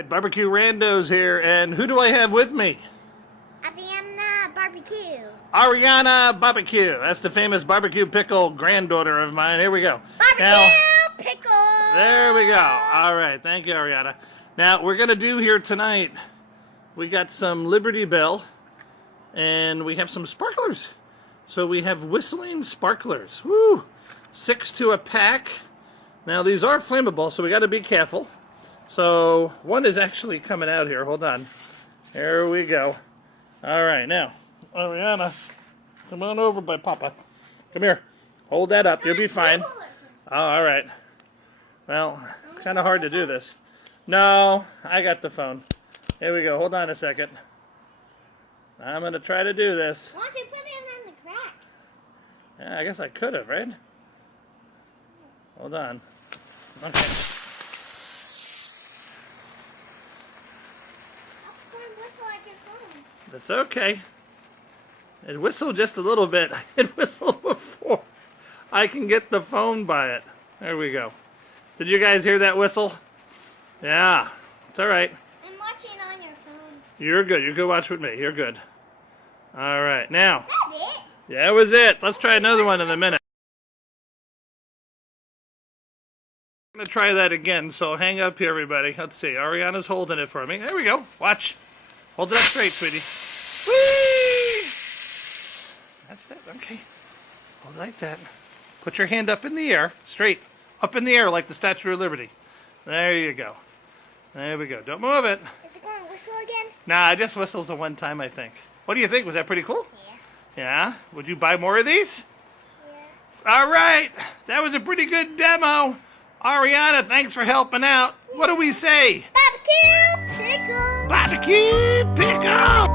Alright, BBQ Rando's here, and who do I have with me? Arianna barbecue. Arianna BBQ. That's the famous BBQ Pickle granddaughter of mine. Here we go. BBQ Pickle. There we go. Alright, thank you, Arianna. Now, we're going to do here tonight, we got some Liberty Bell, and we have some sparklers. So we have whistling sparklers. Woo! 6 to a pack. Now, these are flammable, so we got to be careful. So, one is actually coming out here. Hold on. Here we go. All right, now, Arianna, come on over by Papa. Come here. Hold that up. You'll be fine. Oh, all right. Well, kind of hard to do this. No, I got the phone. Here we go. Hold on a second. I'm going to try to do this. Why don't you put it on the crack? Yeah, I guess I could have, right? Hold on. Okay. That's okay. It whistled just a little bit. It whistled before I can get the phone by it. There we go. Did you guys hear that whistle? Yeah. It's all right. I'm watching on your phone. You're good. You go watch with me. You're good. All right. Now. Is that it? Yeah, that was it. Let's try another one in a minute. I'm going to try that again, so hang up here, everybody. Let's see. Ariana's holding it for me. There we go. Watch. Hold it up straight, sweetie. Whee! That's it. Okay. Hold it like that. Put your hand up in the air. Straight. Up in the air like the Statue of Liberty. There you go. There we go. Don't move it. Is it going to whistle again? Nah, it just whistles the one time, I think. What do you think? Was that pretty cool? Yeah. Yeah? Would you buy more of these? Yeah. All right. That was a pretty good demo. Arianna, thanks for helping out. What do we say? BBQ Pickle. BBQ Pickle!